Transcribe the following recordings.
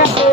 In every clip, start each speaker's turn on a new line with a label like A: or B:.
A: Gracias.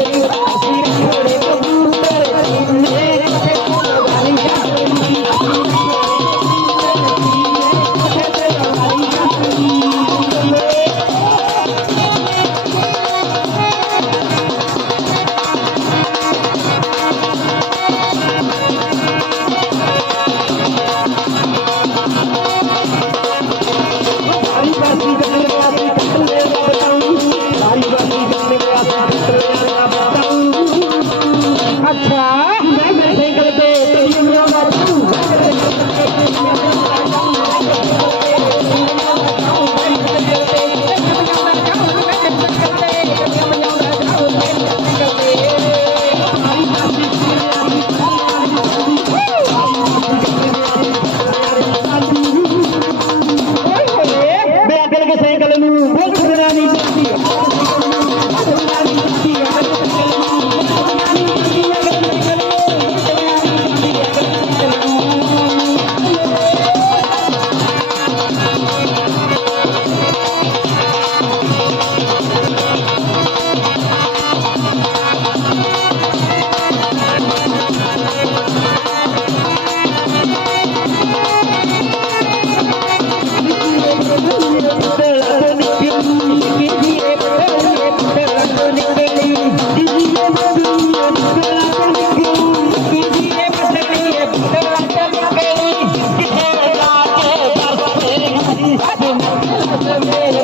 A: Gracias.